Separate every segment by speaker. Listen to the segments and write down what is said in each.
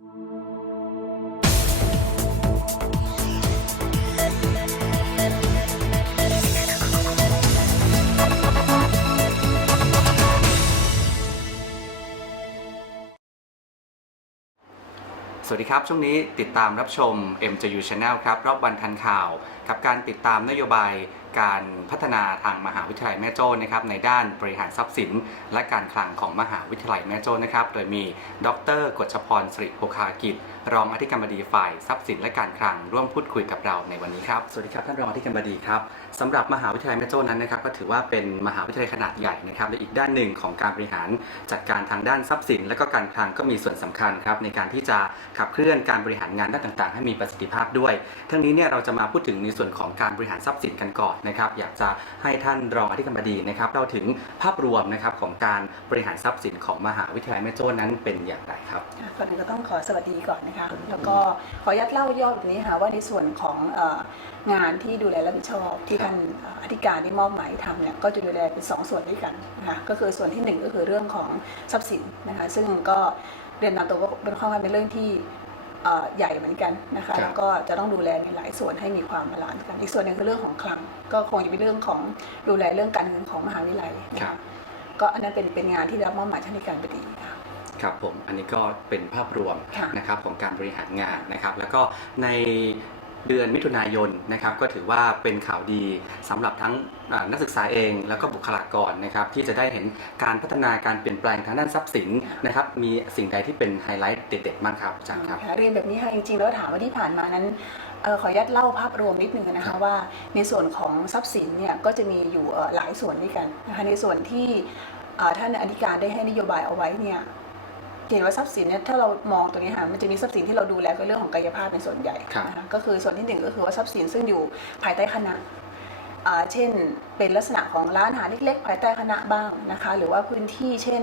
Speaker 1: สวัสดีครับ ช่วงนี้ติดตามรับชม MJU Channel ครับ รอบวันทันข่าว กับการติดตามนโยบายการพัฒนาทางมหาวิทยาลัยแม่โจ้นะครับในด้านบริหารทรัพย์สิน และการคลังของมหาวิทยาลัยแม่โจ้นะครับ โดยมีดรกฤษพรสิริโภคากิจ รองอธิการบดีฝ่ายทรัพย์สินและการคลังร่วมพูดคุยกับเราในวันนี้ครับ สวัสดีครับท่านรองอธิการบดีครับสำหรับมหาวิทยาลัยแม่โจ้นั้นนะครับ ก็ถือว่าเป็นมหาวิทยาลัยขนาดใหญ่นะครับและอีกด้านหนึ่งของการบริหารจัดการทางด้านทรัพย์สิน และก็การคลังก็มีส่วนสำคัญครับในการที่จะขับเคลื่อนการบริหารงานด้านต่าง ๆ ให้มีประสิทธิภาพด้วย ทั้งนี้เนี่ยเราจะมาพูดถึงในส่วนของการบริหารทรัพย์สินกันก่อนนะครับอยากจะให้ท่านรองอธิการบดีนะครับเราถึงภาพรวมนะครับของการบริหารทรัพย์สินของมหาวิทยาลัยแม่โจ้นั้นเป็นอย่างไรครับ
Speaker 2: ค่ะก่อนอื่นก็ต้องขอสวัสดีก่อนนะคะแล้วก็ขออนุญาตเล่าย่อแบบนี้ค่ะว่าในส่วนของงานที่ดูแลรับผิดชอบที่ท่านอธิการที่มอบหมายทำเนี่ยก็จะดูแลเป็นสองส่วนด้วยกันนะคะก็คือส่วนที่หนึ่งก็คือเรื่องของทรัพย์สินนะคะซึ่งก็เรียนตามตัวว่าเป็นข้อมูลเป็นเรื่องที่ ใหญ่เหมือนกันนะ
Speaker 1: ครั
Speaker 2: คะ
Speaker 1: บ
Speaker 2: แล้วก็จะต้องดูแลในหลายส่วนให้มีความบาลานซ์กัน อีกส่วนหนึ่งคือเรื่องของคลัง ก็คงจะเป็นเรื่องของดูแลเรื่องการเงินของมหาวิทยาลัยนะ
Speaker 1: ครั
Speaker 2: คะ
Speaker 1: บ
Speaker 2: ก็อันนั้นเป็นเป็นงานที่ได้รับมอบหมายท่านอธิการบดีค่ะ
Speaker 1: ครับผมอันนี้ก็เป็นภาพรวม
Speaker 2: ค่ะ
Speaker 1: นะครับของการบริหารงานนะครับ แล้วก็ใน เดือนมิถุนายนนะครับก็ถือว่าเป็นข่าวดีสำหรับทั้งอ่านักศึกษาเองแล้วก็บุคลากรนะครับที่จะได้เห็นการพัฒนาการเปลี่ยนแปลงทางด้านทรัพย์สินนะครับมีสิ่งใดที่เป็นไฮไลท์เด็ดๆบ้างครับอาจารย์ครับ
Speaker 2: ค่ะเรียนแบบนี้ค่ะจริงๆแล้วถามว่าที่ผ่านมานั้นเอ่อขออนุญาตเล่าภาพรวมนิดนึงนะ
Speaker 1: ครั
Speaker 2: คะ
Speaker 1: บ
Speaker 2: ว่าในส่วนของทรัพย์สินเนี่ยก็จะมีอยู่เอ่อหลายส่วนด้วยกันนะคะในส่วนที่เอ่อท่านอธิการได้ให้นโยบายเอาไว้เนี่ย เห็นว่าทรัพย์สินเนี่ยถ้าเรามองตรงนี้ค่ะมันจะมีทรัพย์สินที่เราดูแลก็เรื่องของกายภาพเป็นส่วนใหญ่
Speaker 1: ครับ
Speaker 2: นะคะก็คือส่วนที่หนึ่งก็คือว่าทรัพย์สินซึ่งอยู่ภายใต้คณะอ่าเช่นเป็นลักษณะของร้านอาหารเล็กๆ ภายใต้คณะบ้างนะคะหรือว่าพื้นที่เช่น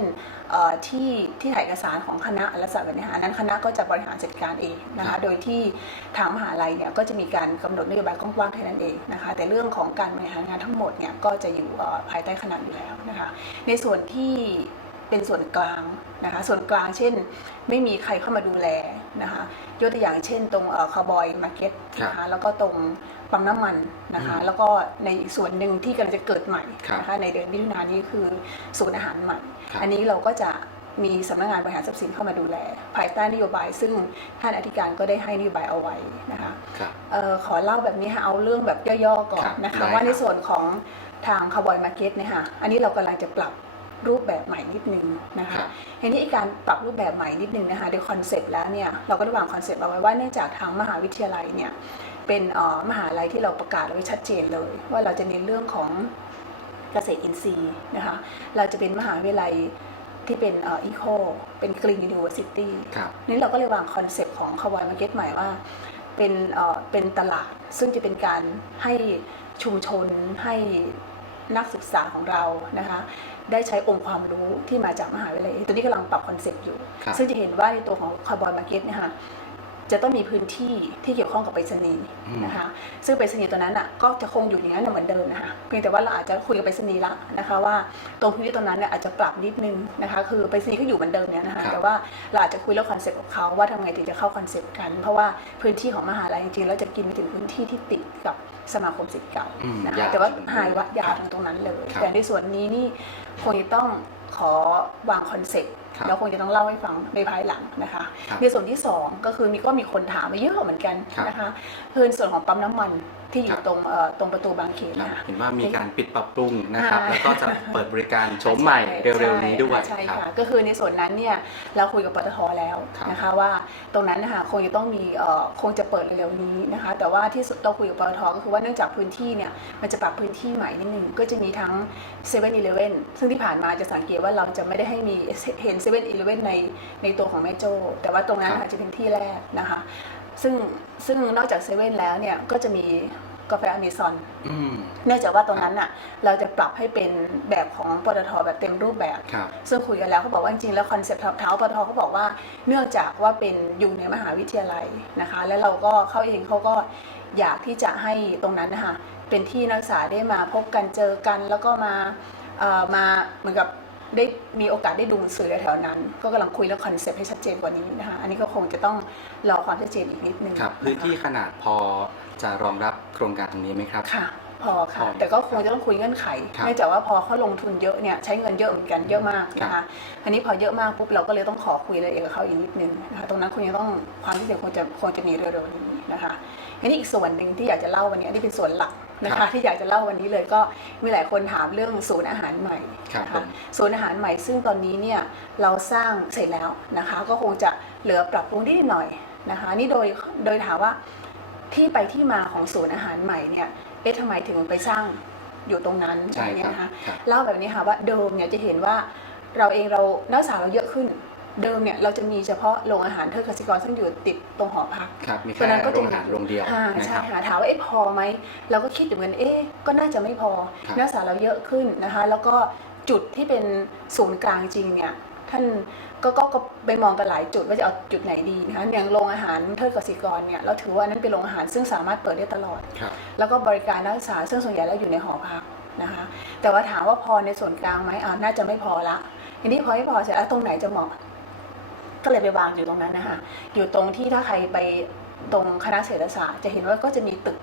Speaker 2: เอ่อที่ที่ถ่ายเอกสารของคณะลักษณะแบบนี้ค่ะอันนั้นคณะก็จะบริหารจัดการเองนะ
Speaker 1: ครั
Speaker 2: คะ
Speaker 1: บ
Speaker 2: โดยที่ทางมหาลัยเนี่ยก็จะมีการกำหนดนโยบายกว้างๆแค่นั้นเองนะคะแต่เรื่องของการบริหารงานทั้งหมดเนี่ยก็จะอยู่เอ่อภายใต้คณะอยู่แล้วนะคะในส่วนที่ เป็นส่วนกลางนะคะส่วนกลางเช่น ไม่มีใครเข้ามาดูแลนะคะยกตัวอย่างเช่นตรงคาร์บอยมาร์เก็ตนะคะแล้วก็ตรงปั๊มน้ำมันนะคะ
Speaker 1: อืม
Speaker 2: แล้วก็ในอีกส่วนหนึ่งที่กำลังจะเกิดใหม่
Speaker 1: ครับ
Speaker 2: นะคะในเดือนมิถุนายนนี้คือศูนย์อาหารใหม่
Speaker 1: ครับ
Speaker 2: อันนี้เราก็จะมีสำนักงานบริหารทรัพย์สินเข้ามาดูแล ภายใต้นโยบาย ซึ่งท่านอธิการก็ได้ให้นโยบายเอาไว้นะคะ
Speaker 1: ครับ
Speaker 2: เออขอเล่าแบบนี้ค่ะเอาเรื่องแบบย่อๆก่อน
Speaker 1: ครับ
Speaker 2: นะคะ
Speaker 1: ได้
Speaker 2: ว่าใน
Speaker 1: ครับ
Speaker 2: ส่วนของทางคาร์บอยมาร์เก็ตเนี่ยค่ะอันนี้เรากำลังจะปรับ รูปแบบใหม่นิดนึงนะ
Speaker 1: ค
Speaker 2: คะ
Speaker 1: รับ
Speaker 2: ทีนี้ไอ้การปรับรูปแบบใหม่นิดนึงนะคะโดยคอนเซปต์แล้วเนี่ยเราก็ได้วางคอนเซปต์เอาไว้ว่าเนื่องจากทางมหาวิทยาลัยเนี่ยเป็นเอ่อมหาลัยที่เราประกาศเอาไว้ชัดเจนเลย ว่าเราจะเน้นเรื่องของเกษตรอินทรีย์นะคะเราจะเป็นมหาวิทยาลัยที่เป็นเอ่อีโคเป็นกรีนยูนิเวอร์ซิตี้
Speaker 1: ครับ
Speaker 2: นี่เราก็เลยวางคอนเซปต์ของคาวายมาร์เก็ตใหม่ว่าเป็นเอ่อเป็นตลาด ซึ่งจะเป็นการให้ชุมชนให้นักศึกษาของเรานะคะ ได้ใช้องค์ความรู้ที่มาจากมหาวิทยาลัย ตัวนี้กำลังปรับคอนเซปต์อยู่
Speaker 1: ครับ
Speaker 2: ซึ่งจะเห็นว่าในตัวของคาร์บอนมาร์เก็ตเนี่ยค่ะ จะต้องมีพื้นที่ที่เกี่ยวข้องกับไปรษณีย์
Speaker 1: อืม
Speaker 2: นะคะ ซึ่งไปรษณีย์ตัวนั้นอะก็จะคงอยู่อย่างนั้นเหมือนเดิมนะคะเพียงแต่ว่าเราอาจจะคุยกับไปรษณีย์ละนะคะว่าตรงพื้นที่ตรงนั้นเนี่ยอาจจะปรับนิดนึงนะคะคือไปรษณีย์ก็อยู่เหมือนเดิมเนี่ยนะคะ
Speaker 1: ครับ
Speaker 2: แต่ว่าเราอาจจะคุยเรื่องคอนเซ็ปต์ของเขาว่าทำไงถึงจะเข้าคอนเซ็ปต์กัน เพราะว่าพื้นที่ของมหาลัยจริงๆแล้วจะกินไปถึงพื้นที่ที่ติดกับสมาคมศิษย์เก่า
Speaker 1: อืม
Speaker 2: นะ
Speaker 1: ยา
Speaker 2: คะ
Speaker 1: ว
Speaker 2: แต่ว่า
Speaker 1: ถึง
Speaker 2: หายวัดยา
Speaker 1: ครับ
Speaker 2: วตรงนั้นเลย
Speaker 1: ครับ
Speaker 2: แต่ในส่วนนี้นี่คงจะต้องขอวางคอนเซ็ปต์
Speaker 1: ครับ
Speaker 2: แล้วคงจะต้องเล่าให้ฟังในภายหลังนะคะ
Speaker 1: ครับ
Speaker 2: ในส่วนที่สองก็คือมีก็มีคนถามมาเยอะเหมือนกัน
Speaker 1: ครับ
Speaker 2: นะคะคือในส่วนของปั๊มน้ำมัน ที่อ
Speaker 1: ครั
Speaker 2: ยู่
Speaker 1: บ
Speaker 2: ตรงเอ่อตรงประตูบางเขน
Speaker 1: ครับ
Speaker 2: นะคะ
Speaker 1: เห็นว่ามีการปิดปรับปรุงนะครับ
Speaker 2: ใช่
Speaker 1: แล้วก็จะเปิดบริการโฉมใหม่เร็วๆนี้ด้วย
Speaker 2: ใช่
Speaker 1: ครับ
Speaker 2: ค่ะก็คือในส่วนนั้นเนี่ยเราคุยกับปตทแล้ว
Speaker 1: ครับ
Speaker 2: นะคะว่าตรงนั้นนะคะคงจะต้องมีเอ่อคงจะเปิดเร็วๆนี้นะคะ แต่ว่าที่สุดเราคุยกับปตทก็คือว่าเนื่องจากพื้นที่เนี่ยมันจะปรับพื้นที่ใหม่นิดนึงก็จะมีทั้ง7 e เ e ่ e อซึ่งที่ผ่านมาจะสังเกตว่าเราจะไม่ได้ให้มีเห็น7 e เ e ่ e ในในตัวของแม่โจ้แต่ว่าตรงนั้น
Speaker 1: ครับ
Speaker 2: อาจจะเป็นที่แรกนะคะ ซึ่งซึ่งนอกจากเซเว่นแล้วเนี่ยก็จะมีกาแฟอเมซอน
Speaker 1: อืม
Speaker 2: เนื่องจากว่าตรงนั้นน่ะเราจะปรับให้เป็นแบบของปตทแบบเต็มรูปแบบ
Speaker 1: ครับ
Speaker 2: ซึ่งคุยกันแล้วเขาบอกว่าจริงๆแล้วคอนเซ็ปต์เท้าปตทเขาบอกว่าเนื่องจากว่าเป็นอยู่ในมหาวิทยาลัยนะคะ แล้วเราก็เขาเองเขาก็อยากที่จะให้ตรงนั้นนะคะเป็นที่นักศึกษาได้มาพบกันเจอกันแล้วก็มาเอ่อมาเหมือนกับ ได้มีโอกาสได้ดูหนังสือแถวๆนั้น ก็กำลังคุยเรื่องคอนเซปต์ให้ชัดเจนกว่านี้นะคะอันนี้ก็คงจะต้องรอความชัดเจนอีกนิดนึง
Speaker 1: ครับพื้นที่ขนาดพอจะรองรับโครงการตรงนี้ไหมครับ
Speaker 2: ค่ะพอ
Speaker 1: พ
Speaker 2: ค่ะ
Speaker 1: อ
Speaker 2: แต่ก็คงจะต้องคุยเงื่อนไข
Speaker 1: ครับ
Speaker 2: เนื่องจากว่าพอเขาลงทุนเยอะเนี่ยใช้เงินเยอะเหมือนกันเยอะมากนะ
Speaker 1: ครั
Speaker 2: คะ
Speaker 1: บ
Speaker 2: อันนี้พอเยอะมากปุ๊บเราก็เลยต้องขอคุยรายละเอียดกับเขาอีกนิดนึงนะคะตรงนั้นคุณยังต้องความที่เดี๋ยวคงจะคงจะมีเร็วๆนี้นะคะอันนี้อีกส่วนหนึ่งที่อยากจะเล่าวันนี้อันนี้เป็นส่วนหลัก นะคะที่อยากจะเล่าวันนี้เลยก็มีหลายคนถามเรื่องศูนย์อาหารใหม่
Speaker 1: ครับ
Speaker 2: นะ
Speaker 1: ผ
Speaker 2: คะ
Speaker 1: ม
Speaker 2: ศูนย์อาหารใหม่ซึ่งตอนนี้เนี่ยเราสร้างเสร็จแล้วนะคะ ก็คงจะเหลือปรับปรุงนิดหน่อยนะคะนี่โดยโดยถามว่าที่ไปที่มาของศูนย์อาหารใหม่เนี่ยเอ๊ะทำไมถึงไปสร้างอยู่ตรงนั้น
Speaker 1: ใช่
Speaker 2: อะไร
Speaker 1: ค
Speaker 2: เงี้
Speaker 1: รับ
Speaker 2: ยนะคะ
Speaker 1: ครับ
Speaker 2: เล่าแบบนี้ค่ะว่าเดิมเนี่ยจะเห็นว่าเราเองเรานักศึกษาเราเยอะขึ้น เดิมเนี่ยเราจะมีเฉพาะโรงอาหารเทิดกสิกรซึ่งอยู่ติดตรงหอพัก
Speaker 1: ครับมี
Speaker 2: ตอ
Speaker 1: แค่
Speaker 2: นนั้นก็
Speaker 1: โร
Speaker 2: จะ
Speaker 1: งอาหารโรงเดียว
Speaker 2: อ่า
Speaker 1: นะค
Speaker 2: ใช่
Speaker 1: รับ
Speaker 2: ค่ะถามว่าเอ๊ะพอไหมเราก็คิดอยู่เหมือนกันเอ๊ะก็น่าจะไม่พอ
Speaker 1: ครับ
Speaker 2: นักศึกษาเราเยอะขึ้นนะคะ แล้วก็จุดที่เป็นศูนย์กลางจริงเนี่ยท่านก็ก็ก็ไปมองกันหลายจุดว่าจะเอาจุดไหนดีนะคะอย่างโรงอาหารเทิดกสิกรเนี่ยเราถือว่าอันนั้นเป็นโรงอาหารซึ่งสามารถเปิดได้ตลอด
Speaker 1: ครับ
Speaker 2: แล้วก็บริการนักศึกษาซึ่งส่วนใหญ่แล้วอยู่ในหอพักนะคะ แต่ว่าถามว่าพอในส่วนกลางไหมอ่าน่าจะไม่พอละทีนี้พอไม่พอเสร็จแล้วตรงไหนจะเหมาะ ก็เลยไปวางอยู่ตรงนั้นนะคะอยู่ตรงที่ถ้าใครไปตรงคณะเศรษฐศาสตร์จะเห็นว่าก็จะมีตึก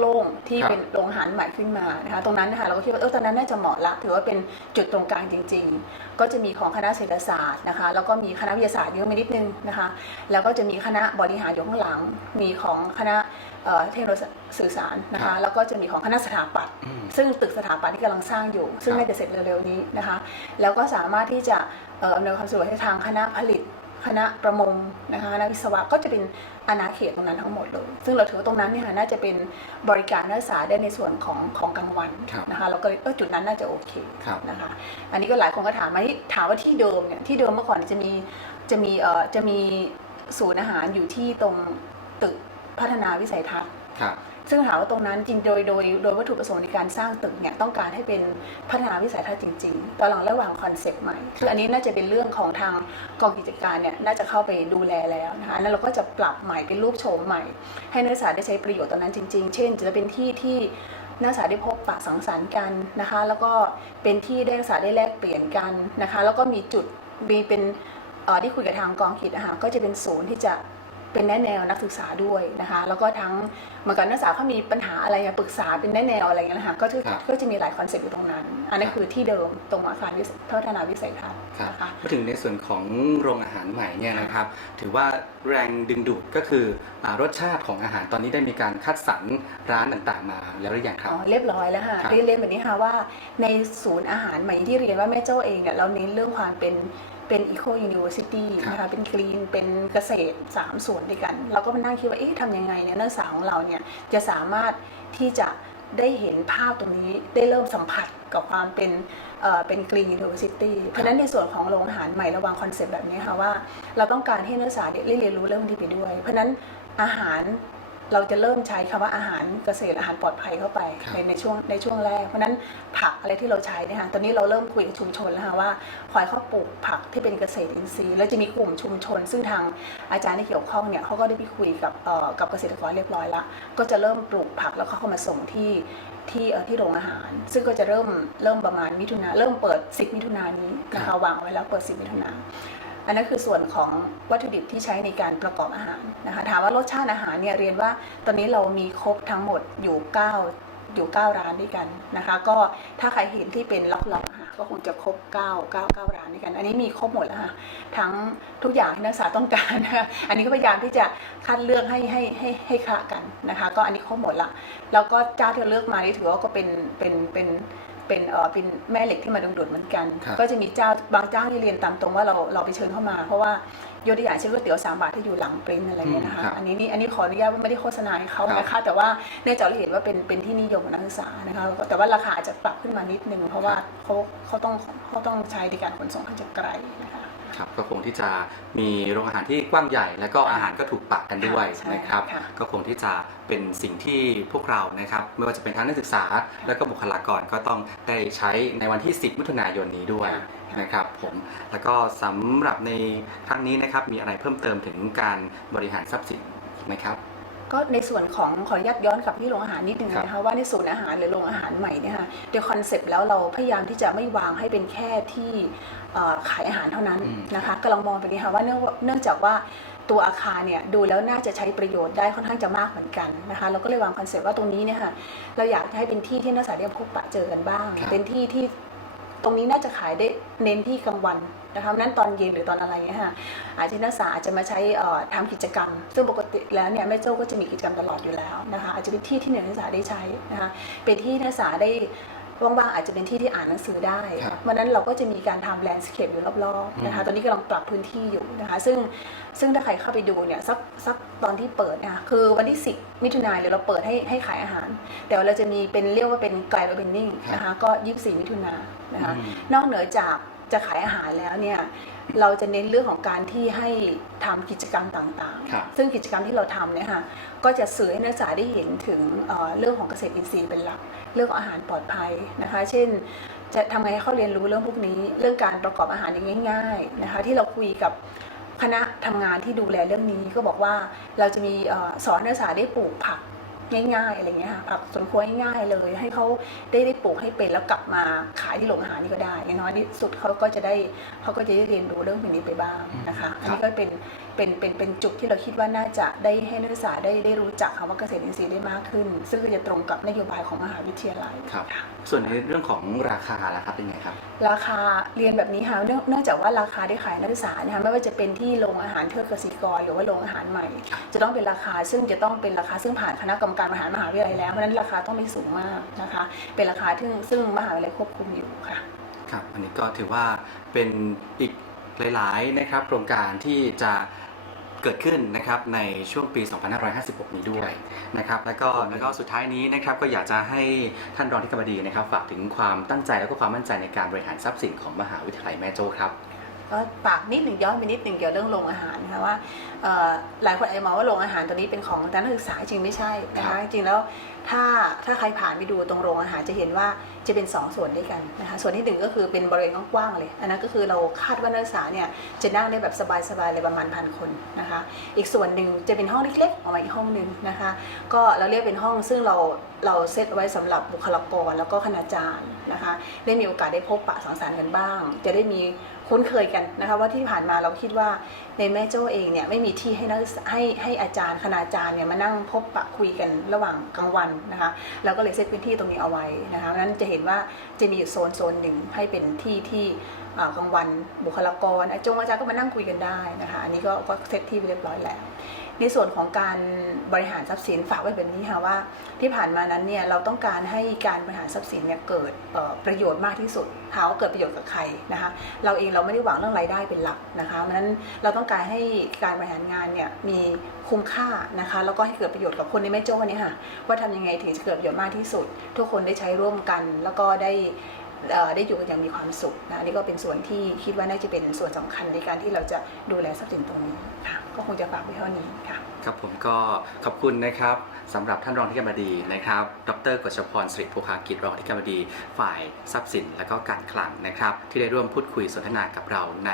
Speaker 2: โล่งๆ ที่
Speaker 1: ครับ
Speaker 2: เป็นโรงอาหารใหม่ขึ้นมานะคะตรงนั้นนะคะเราก็คิดว่าเออตอนนั้นน่าจะเหมาะละถือว่าเป็นจุดตรงกลางจริง ๆ ก็จะมีของคณะเศรษฐศาสตร์นะคะแล้วก็มีคณะวิทยาศาสตร์เยอะไปนิดนึงนะคะแล้วก็จะมีคณะบริหารอยู่ข้างหลัง มีของคณะเอ่อเทคโนโลยีสื่อสารนะ
Speaker 1: ครั
Speaker 2: คะ
Speaker 1: บ
Speaker 2: แล้วก็จะมีของคณะสถาปัตย์
Speaker 1: อืม
Speaker 2: ซึ่งตึกสถาปัตย์ที่กำลังสร้างอยู่ ซึ่ง
Speaker 1: ครับ
Speaker 2: น่าจะเสร็จเร็วๆนี้นะคะแล้วก็สามารถที่จะเอ่ออำนวยความสะดวกให้ทางคณะผลิต คณะประมงนะคะคณะวิศวะก็จะเป็นอาณาเขตตรงนั้นทั้งหมดเลย ซึ่งเราถือว่าตรงนั้นเนี่ยค่ะน่าจะเป็นบริการนักศึกษาได้ในส่วนของของกลางวัน
Speaker 1: ครับ
Speaker 2: นะคะเราก็เลยเออจุดนั้นน่าจะโอเค
Speaker 1: ครับ
Speaker 2: นะคะอันนี้ก็หลายคนก็ถามมาที่ถามว่าที่เดิมเนี่ยที่เดิมเมื่อก่อนจะมีจะมีเอ่อจะมีศูนย์อาหารอยู่ที่ตรงตึกพัฒนาวิสัยทัศน์
Speaker 1: ครับ
Speaker 2: ซึ่งถามว่าตรงนั้นจริงโดยโดยโดยวัตถุประสงค์ในการสร้างตึกเนี่ยต้องการให้เป็นพัฒนาวิสัยทัศน์จริงๆตอนหลังระหว่างคอนเซ็ปต์ใหม่ คืออันนี้น่าจะเป็นเรื่องของทางกองกิจการเนี่ยน่าจะเข้าไปดูแลแล้วนะคะแล้วเราก็จะปรับใหม่เป็นรูปโฉมใหม่ ให้นักศึกษาได้ใช้ประโยชน์ตอนนั้นจริง ๆ เช่น จะเป็นที่ที่นักศึกษาได้พบปะสังสรรค์กันนะคะ แล้วก็เป็นที่ได้นักศึกษาได้แลกเปลี่ยนกันนะคะ แล้วก็มีจุดมีเป็นเอ่อที่คุยกับทางกองกิจอาหารก็จะเป็นศูนย์ที่จะ เป็นแนะแนวนักศึกษาด้วยนะคะ แล้วก็ทั้งเหมือนกับนักศึกษาเขามีปัญหาอะไรอะปรึกษาเป็นแนะแนวอะไรเงี้ยนะคะก็จะ
Speaker 1: ครับ
Speaker 2: ก็จะมีหลายคอนเซ็ปต์อยู่ตรงนั้น อันนั้นคือที่เดิมตรงอาคารวิสพัฒนาวิสัยทัศน์
Speaker 1: ครับ
Speaker 2: นะคะ
Speaker 1: พูดถึงในส่วนของโรงอาหารใหม่เนี่ยนะครับ ถือว่าแรงดึงดูดก็คืออารสชาติของอาหารตอนนี้ได้มีการคัดสรรร้านต่างๆ มาแล้วหรือยังครับ
Speaker 2: อ๋อเรียบร้อยแล้วค่ะ
Speaker 1: ครับ
Speaker 2: เรียนเรียนแบบนี้ค่ะว่าในศูนย์อาหารใหม่ที่เรียนว่าแม่โจ้เองเนี่ยเราเน้นเรื่องความเป็น เป็นอีโคยูนิเวอร์ซิตี้
Speaker 1: ครับ
Speaker 2: นะคะ เป็นกรีน เป็นเกษตรสามส่วนด้วยกัน เราก็มานั่งคิดว่า เอ๊ะทำยังไงเนี่ยนักศึกษาของเราเนี่ยจะสามารถที่จะได้เห็นภาพตรงนี้ได้เริ่มสัมผัสกับความเป็นเอ่อเป็นกรีนยูนิเวอร์ซิตี้เพราะฉะนั้นในส่วนของโรงอาหารใหม่ระวางคอนเซปต์แบบนี้ค่ะว่า เราต้องการให้นักศึกษาได้เรียนรู้เรื่องนี้ไปด้วย เพราะฉะนั้นอาหาร เราจะเริ่มใช้คำว่าอาหารเกษตรอาหารปลอดภัยเข้าไป
Speaker 1: ครับ
Speaker 2: ในในช่วงในช่วงแรก เพราะฉะนั้นผักอะไรที่เราใช้เนี่ยค่ะตอนนี้เราเริ่มคุยกับชุมชนแล้วค่ะว่าขอให้เขาปลูกผักที่เป็นเกษตรอินทรีย์ แล้วจะมีกลุ่มชุมชน ซึ่งทางอาจารย์ที่เกี่ยวข้องเนี่ยเขาก็ได้ไปคุยกับเอ่อกับเกษตรกรเรียบร้อยละก็จะเริ่มปลูกผักแล้วเขาก็มาส่งที่ที่เอ่อที่โรงอาหาร ซึ่งก็จะเริ่มเริ่มประมาณมิถุนาเริ่มเปิด 10 มิถุนายนนี้นะ
Speaker 1: ครั
Speaker 2: คะ
Speaker 1: บ
Speaker 2: วางไว้แล้วเปิด 10 มิถุนายน อันนั้นคือส่วนของวัตถุดิบที่ใช้ในการประกอบอาหารนะคะถามว่ารสชาติอาหารเนี่ยเรียนว่าตอนนี้เรามีครบทั้งหมดอยู่ 9 อยู่ 9 ร้านด้วยกันนะคะ ก็ถ้าใครเห็นที่เป็นล็อกๆค่ะก็คงจะครบ 9 9 9 ร้านด้วยกัน อันนี้มีครบหมดแล้วค่ะทั้งทุกอย่างที่นักศึกษาต้องการนะคะอันนี้ก็พยายามที่จะคัดเลือกให้ให้ให้ให้คละกันนะคะ ก็อันนี้ครบหมดละแล้วก็เจ้าที่เราเลือกมานี่ถือว่าก็เป็นเป็นเป็น เป็นเออเป็นแม่เหล็กที่มาดึงดูดเหมือนกัน
Speaker 1: ครับ
Speaker 2: ก็จะมีเจ้าบางเจ้าที่เรียนตามตรงว่าเราเราไปเชิญเข้ามา เพราะว่ายกตัวอย่างเช่นก๋วยเตี๋ยวสามบาทที่อยู่หลังปริ้นอะไรเงี้ยนะคะ
Speaker 1: อืมครับ
Speaker 2: อันนี้นี่อันนี้ขออนุญาตว่าไม่ได้โฆษณาให้เขา
Speaker 1: ครับ
Speaker 2: นะคะแต่ว่าเนื่องจากเราเห็นว่าเป็นเป็นที่นิยมของนักศึกษานะคะแต่ว่าราคาอาจจะปรับขึ้นมานิดนึง เพราะว่าเขาเขาต้องเขาต้องใช้ในการขนส่งค่อนข้างจะไกลนะคะ
Speaker 1: ครับก็คงที่จะมีโรงอาหารที่กว้างใหญ่ และก็อาหารก็ถูกปากกันด้วย
Speaker 2: ใช่
Speaker 1: นะครับ
Speaker 2: ค่ะ
Speaker 1: ก็คงที่จะเป็นสิ่งที่พวกเรานะครับ ไม่ว่าจะเป็นทั้งนักศึกษา และก็บุคลากรก็ต้องได้ใช้ในวันที่ 10 มิถุนายนนี้ด้วย
Speaker 2: ค่ะ
Speaker 1: นะครับผมแล้วก็สำหรับในครั้งนี้นะครับมีอะไรเพิ่มเติมถึงการบริหารทรัพย์สินไหมครับ
Speaker 2: ก็ในส่วนของขออนุญาตย้อนกลับที่โรงอาหารนิดนึง
Speaker 1: ครับ
Speaker 2: นะคะว่าในศูนย์อาหารหรือโรงอาหารใหม่เนี่ยค่ะโดยคอนเซปต์แล้วเราพยายามที่จะไม่วางให้เป็นแค่ที่เอ่อขายอาหารเท่านั้น
Speaker 1: อืม
Speaker 2: นะคะกำลังมองไปนี้ค่ะว่าเนื่องเนื่องจากว่าตัวอาคารเนี่ยดูแล้วน่าจะใช้ประโยชน์ได้ค่อนข้างจะมากเหมือนกันนะคะเราก็เลยวางคอนเซปต์ว่าตรงนี้เนี่ยค่ะเราอยากให้เป็นที่ที่นักศึกษาได้พบปะเจอกันบ้าง
Speaker 1: ครับ
Speaker 2: เป็นที่ที่ตรงนี้น่าจะขายได้เน้นที่กลางวัน นะคะเพราะฉะนั้นตอนเย็นหรือตอนอะไรเงี้ยค่ะอาจจะนักศึกษาอาจจะมาใช้เอ่อทำกิจกรรม ซึ่งปกติแล้วเนี่ยแม่โจ้ก็จะมีกิจกรรมตลอดอยู่แล้วนะคะอาจจะเป็นที่ที่นักศึกษาได้ใช้นะคะเป็นที่นักศึกษาได้ว่างๆอาจจะเป็นที่ที่อ่านหนังสือได้
Speaker 1: ครับ
Speaker 2: วันนั้นเราก็จะมีการทำแลนด์สเคปอยู่รอบๆนะคะ ตอนนี้กำลังปรับพื้นที่อยู่นะคะ ซึ่งซึ่งถ้าใครเข้าไปดูเนี่ยสักสักตอนที่เปิดนะคะคือวันที่ 10 มิถุนายนเราเปิดให้ให้ขายอาหาร แต่ว่าเราจะมีเป็นเรียกว่าเป็นไกด์โอเ n นนิ่งนะคะ ก็ 24 มิถุนายนนะคะ
Speaker 1: อืม
Speaker 2: นอกเหนือจาก จะขายอาหารแล้วเนี่ยเราจะเน้นเรื่องของการที่ให้ทำกิจกรรมต่าง
Speaker 1: ครับ
Speaker 2: ๆซึ่งกิจกรรมที่เราทำเนี่ยค่ะก็จะสื่อให้นักศึกษาได้เห็นถึงเอ่อเรื่องของเกษตรอินทรีย์เป็นหลัก เรื่องของอาหารปลอดภัยนะคะ เช่น จะทำไงให้เขาเรียนรู้เรื่องพวกนี้ เรื่องการประกอบอาหารอย่างง่าย ๆนะคะ ที่เราคุยกับคณะทำงานที่ดูแลเรื่องนี้ก็บอกว่าเราจะมีเอ่อสอนนักศึกษาได้ปลูกผัก ง่ายๆอะไรเงี้ยค่ะผับสวนครัวง่ายๆเลย ให้เขาได้ได้ปลูกให้เป็นแล้วกลับมาขายที่โรงอาหารนี่ก็ได้อย่างน้อยที่สุดเขาก็จะได้ เขาก็จะได้เรียนรู้เรื่องพวกนี้ไปบ้างนะคะอันนี้ก็เป็นเป็นเป็นเป็นจุดที่เราคิดว่าน่าจะได้ให้นักศึกษาได้ได้รู้จักคำว่าเกษตรอินทรีย์ได้มากขึ้น ซึ่งก็จะตรงกับนโยบายของมหาวิทยาลัย
Speaker 1: ครับ
Speaker 2: ค่ะ
Speaker 1: ส่วนในเรื่องของราคาล่ะครับเป็นไงครับ
Speaker 2: ราคาเรียนแบบนี้ค่ะเนื่องเนื่องจากว่าราคาที่ขายนักศึกษาเนี่ยค่ะไม่ว่าจะเป็นที่โรงอาหารเทิดเกษตรกรหรือว่าโรงอาหารใหม่ จะต้องเป็นราคาซึ่งจะต้องเป็นราคาซึ่งผ่านคณะกรรมการบริหารมหาวิทยาลัยแล้วเพราะฉะนั้นราคาต้องไม่สูงมากนะคะ เป็นราคาซึ่งซึ่งมหาวิทยาลัยควบคุมอยู่ค่ะ
Speaker 1: ครับอันนี้ก็ถือว่าเป็นอีกหลาย ๆ นะครับ โครงการที่จะเกิดขึ้นนะครับในช่วงปี 2556 นี้ด้วยนะครับแล้วก็แล้วก็สุดท้ายนี้นะครับก็อยากจะให้ท่านรองที่การบดีนะครับ ฝากถึงความตั้งใจแล้วก็ความมั่นใจในการบริหารทรัพย์สินของมหาวิทยาลัยแม่โจ้ครับ
Speaker 2: ก็ปากนิดหนึ่งย้อนไปนิดหนึ่งเกี่ยวเรื่องโรงอาหารนะคะว่าเอ่อหลายคนอาจจะมองว่าโรงอาหารตัวนี้เป็นของนักศึกษาจริงไม่ใช่นะ
Speaker 1: ครั
Speaker 2: คะ
Speaker 1: บ
Speaker 2: จริงๆแล้วถ้าถ้าใครผ่านไปดูตรงโรงอาหารจะเห็นว่าจะเป็นสองส่วนด้วยกันนะคะส่วนที่หนึ่งก็คือเป็นบริเวณกว้างๆเลย อันนั้นก็คือเราคาดว่านักศึกษาเนี่ยจะนั่งได้แบบสบายๆเลยประมาณพันคนนะคะอีกส่วนหนึ่งจะเป็นห้องเล็กๆออกมาอีกห้องหนึ่งนะคะก็เราเรียกเป็นห้องซึ่งเราเราเซตไว้สำหรับบุคลากรแล้วก็คณาจารย์นะคะได้มีโอกาสได้พบปะสังสรรค์กันบ้าง จะได้มี คุ้นเคยกันนะคะว่าที่ผ่านมาเราคิดว่าในแม่โจ้เองเนี่ยไม่มีที่ให้นักให้ให้อาจารย์คณาจารย์เนี่ยมานั่งพบปะคุยกันระหว่างกลางวันนะคะเราก็เลยเซตพื้นที่ตรงนี้เอาไว้นะคะนั้นจะเห็นว่าจะมีอยู่โซนโซนหนึ่งให้เป็นที่ที่กลางวันบุคลากรอาจารย์อาจารย์ก็มานั่งคุยกันได้นะคะอันนี้ก็ก็เซตที่ไปเรียบร้อยแล้ว ในส่วนของการบริหารทรัพย์สินฝากไว้แบบนี้ค่ะว่า ที่ผ่านมานั้นเนี่ยเราต้องการให้การบริหารทรัพย์สินเนี่ยเกิดประโยชน์มากที่สุดหาว่าเกิดประโยชน์กับใครนะคะเราเองเราไม่ได้หวังเรื่องรายได้เป็นหลักนะคะเพราะฉะนั้นเราต้องการให้การบริหารงานเนี่ยมีคุ้มค่านะคะแล้วก็ให้เกิดประโยชน์กับคนในแม่โจ้เนี่ยค่ะว่าทำยังไงถึงจะเกิดประโยชน์มากที่สุด ทุกคนได้ใช้ร่วมกัน แล้วก็ได้ ได้อยู่กันอย่างมีความสุขนะนี่ก็เป็นส่วนที่คิดว่าน่าจะเป็นส่วนสำคัญในการที่เราจะดูแลทรัพย์สินตรงนี้ค่ะก็คงจะฝากไว้เท่านี้ค่ะ
Speaker 1: ครับผมก็ขอบคุณนะครับสำหรับท่านรองที่การบดีนะครับ ดรกฤษพรสิริภูคากิจรองที่การบดีฝ่ายทรัพย์สินและก็การคลังนะครับ ที่ได้ร่วมพูดคุยสนทนากับเราใน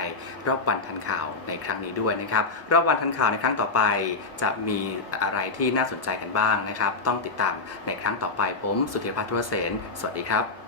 Speaker 1: รอบวันทันข่าวในครั้งนี้ด้วยนะครับ รอบวันทันข่าวในครั้งต่อไป จะมีอะไรที่น่าสนใจกันบ้างนะครับ ต้องติดตามในครั้งต่อไปผมสุธิพัฒน์ทุรเสนสวัสดีครับ